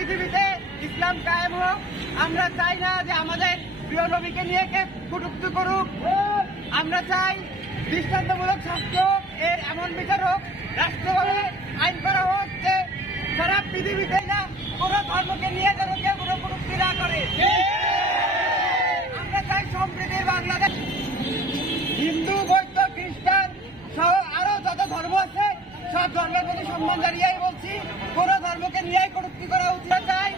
পৃথিবীতে ইসলাম কায়েম হোক। আমরা চাই না যে আমাদের প্রিয় নবীকে নিয়ে কে কটূক্তি করুক। আমরা চাই দৃষ্টান্তমূলক শাস্তি হোক, এর এমন বিচার হোক, রাষ্ট্রভাবে আইন করা হোক যে সারা পৃথিবীতে না কোন ধর্মকে নিয়ে যেন কেউ কোনো কটূক্তি না করে। আমরা চাই সম্প্রীতির বাংলাদেশ। হিন্দু, বৌদ্ধ, খ্রিস্টান সহ আরো যত ধর্ম আছে সব ধর্মের প্রতি সম্মান জানিয়েই বলছি, কোন ধর্মকে নিয়েই কটূক্তি করা উচিত চাই।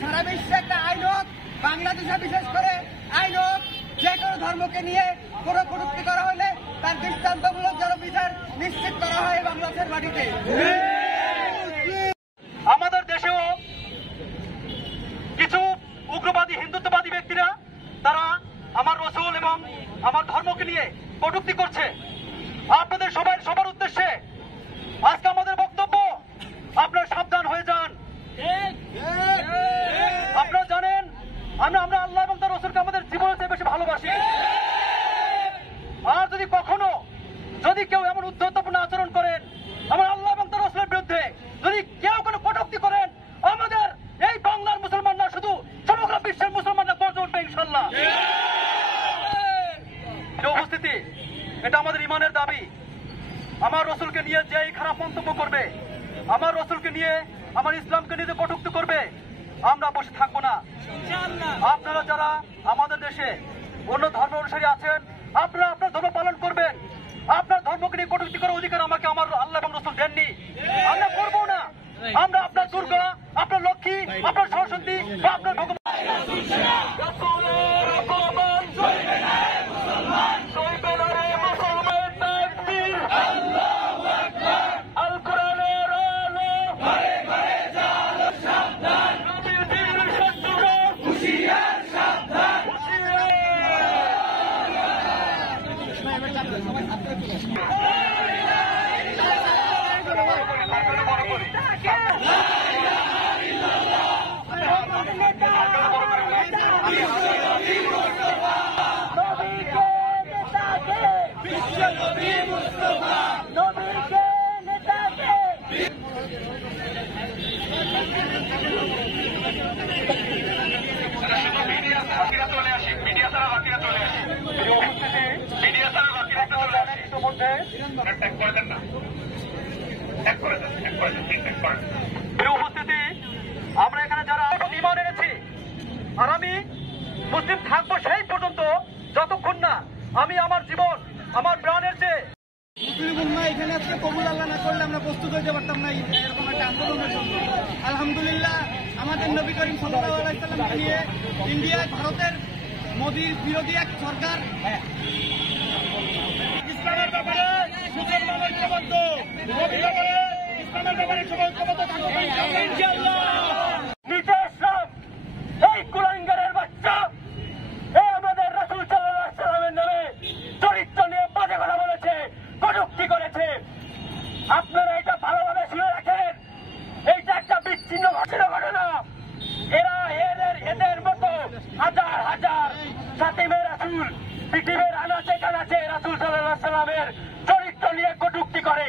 সারা বিশ্বে একটা আইন হোক, বাংলাদেশে বিশেষ করে আইন হোক, যে কোনো ধর্মকে নিয়ে কোনো কটূক্তি করা হলে তার দৃষ্টান্তমূলক যেন বিচার নিশ্চিত করা হয় বাংলাদেশের মাটিতে। আমাদের দেশেও কিছু উগ্রবাদী হিন্দুত্ববাদী ব্যক্তিরা তারা আমার রাসূল এবং আমার ধর্মকে নিয়ে কটূক্তি করছে। আপনাদের সবার উদ্দেশ্যে আজকে আমাদের বক্তব্য, আপনারা সাবধান হয়ে যান। আপনারা জানেন আমরা আল্লাহ এবং তার রাসূলকে আমাদের জীবনের চেয়ে বেশি ভালোবাসি। আর যদি কেউ এমন উদ্ধতপূর্ণ আচরণ করেন আমার আল্লাহ এবং তার রাসূলের বিরুদ্ধে, যদি কেউ কোনো কটূক্তি করেন, আমাদের এই বাংলার মুসলমান না, শুধু সমগ্র বিশ্বের মুসলমানরা গর্জে উঠবে ইনশাআল্লাহ। উপস্থিতি, এটা আমাদের ইমানের দাবি। আমার রাসূলকে নিয়ে যে খারাপ মন্তব্য করবে, আমার রাসূলকে নিয়ে, আমার ইসলামকে নিয়ে যে কটূক্তি করবে, আমরা বসে থাকবো না। আপনারা যারা আমাদের দেশে অন্য ধর্ম অনুসারী আছেন, আপনারা আপনার ধর্ম পালন করবেন। আপনার ধর্মকে নিয়ে কটূক্তি করার অধিকার আমাকে আমার আল্লাহ এবং রাসূল দেননি, আমরা করবো না। আমরা আপনার দুর্গা, আপনার লক্ষ্মী, আপনার সরস্বতী বা আপনার ভগবান উপস্থিতি, আমরা এখানে যারা ঈমান এনেছি, আর আমি মুসলিম থাকবো সেই পর্যন্ত যতক্ষণ না আমি আমার জীবন, আমার প্রাণের চেয়ে মুসলিম উম্মাহ এখানে আজকে কবুল আল্লাহ না করলে আমরা প্রস্তুত হতে পারতাম না এরকম একটা আন্দোলনের জন্য। আলহামদুলিল্লাহ, আমাদের নবী করিম সাল্লাল্লাহু আলাইহি সাল্লামকে নিয়ে ইন্ডিয়ায় ভারতের মোদীর বিরোধী এক সরকার ইসলামের ব্যাপারে মুসলমান ঐক্যবদ্ধ, নবীর ব্যাপারে ইসলামের ব্যাপারে সবাই ঐক্যবদ্ধ থাকবো ইনশাআল্লাহ। নিচে ইসলাম, এই কুলাঙ্গারের বাচ্চা, এই আমাদের রাসূল সাল্লাল্লাহু আলাইহি সাল্লামের নামে চরিত্র নিয়ে বাজে কথা বলেছে, কটূক্তি করেছে। আপনারা এটা ভালোভাবে শুনে রাখেন, এইটা একটা বিচ্ছিন্ন ঘটনা। এদের মতো হাজার হাজার খাতিমে রাসূল পৃথিবীর আনাচে কানাচে রাসূল সাল্লাল্লাহু আলাইহি সাল্লামের চরিত্র নিয়ে কটূক্তি করে।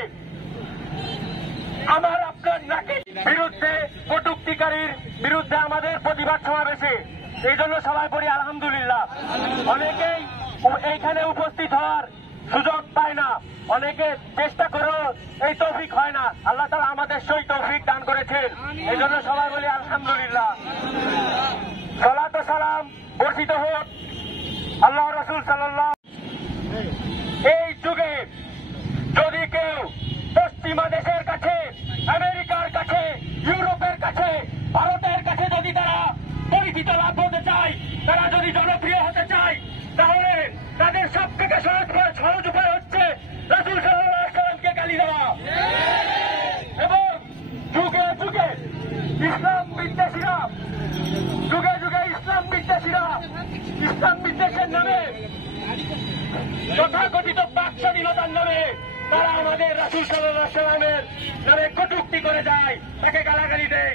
আমার আপনার নাকের বিরুদ্ধে, কটূক্তিকারীর বিরুদ্ধে আমাদের প্রতিবাদ সমাবেশে এই জন্য সবাই বলি আলহামদুলিল্লাহ। অনেকেই এইখানে উপস্থিত হওয়ার সুযোগ পায় না, অনেকে চেষ্টা করেও এই তৌফিক হয় না। আল্লাহ তাআলা আমাদের সেই তৌফিক দান করেছেন, এই জন্য সবাই বলি আলহামদুলিল্লাহ। সালাত ও সালাম বর্ষিত হোক আল্লাহ রাসূল সাল্লাল্লাহু। এই যুগে যদি কেউ পশ্চিমা দেশের কাছে, আমেরিকার কাছে, ইউরোপের কাছে, ভারতের কাছে যদি তারা পরিচিত লাভ হতে চায়, তারা যদি জনপ্রিয় হতে চায়, তাহলে তাদের সব থেকে সহজ উপায় হচ্ছে রাসূল সাল্লাল্লাহু আলাইহি সাল্লামকে গালি দেওয়া। এবং যুগে যুগে ইসলাম বিদ্বেষীরা, ইসলাম বিদ্বেষের নামে, তথাকথিত বাক স্বাধীনতার নামে তারা আমাদের রাসূল সাল্লাল্লাহু আলাইহি সাল্লামের নামে কটূক্তি করে যায়, তাকে গালাগালি দেয়।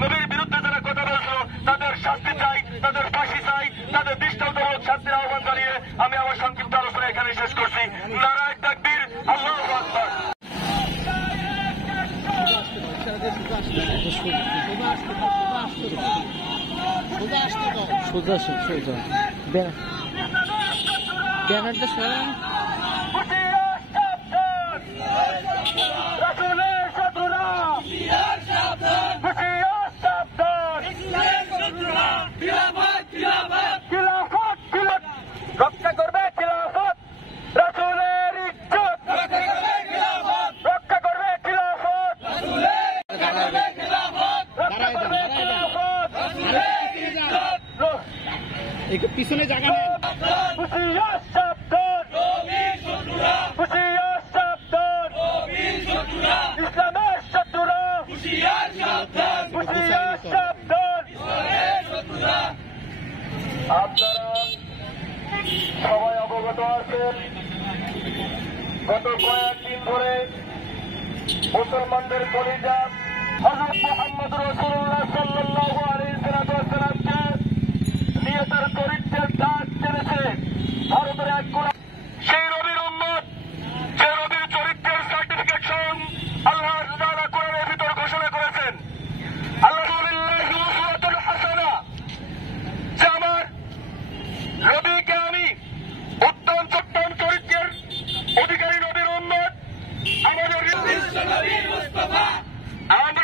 নবীর বিরুদ্ধে যারা কথা বলছিল তাদের শাস্তি চাই, তাদের ফাঁসি চাই, তাদের দৃষ্টান্তমূলক শাস্তির আহ্বান জানিয়ে আমি আমার সংক্ষিপ্ত আলোচনা এখানে শেষ করছি। নারায়ে তাকবীর, আল্লাহু আকবার। সোজা সোজা ব্যানারটা সরান। রক্ষা করবে খিলাফত, রাসূলের ইজ্জত রক্ষা করবে খিলাফত, রক্ষা করবে খিলাফত, একটু পিছনে জায়গা নেন। হুঁশিয়ার সাবধান, হুঁশিয়ার সাবধান, ইসলামের শত্রুরা, হুঁশিয়ার সাবধান। আপনারা সবাই অবগত আছেন, গত কয়েকদিন ধরে মুসলমানদের কলিজা হযরত মুহাম্মদ রাসূলুল্লাহ সাল্লাল্লাহু আলাইহি ওয়াসাল্লামকে নিয়ে তার চরিত্রের দাগ টেনেছে ভারতের এক কোণা। সেই নবীর উম্মত, যে নবীর চরিত্রের সার্টিফিকেশন আল্লাহ তাআলা কোরআনের ভিতর ঘোষণা করেছেন, আলহামদুলিল্লাহি উসওয়াতুন হাসানা, যে আমার নবীকে আমি উত্তম চরিত্রের অধিকারী নবীর উম্মত, আমাদের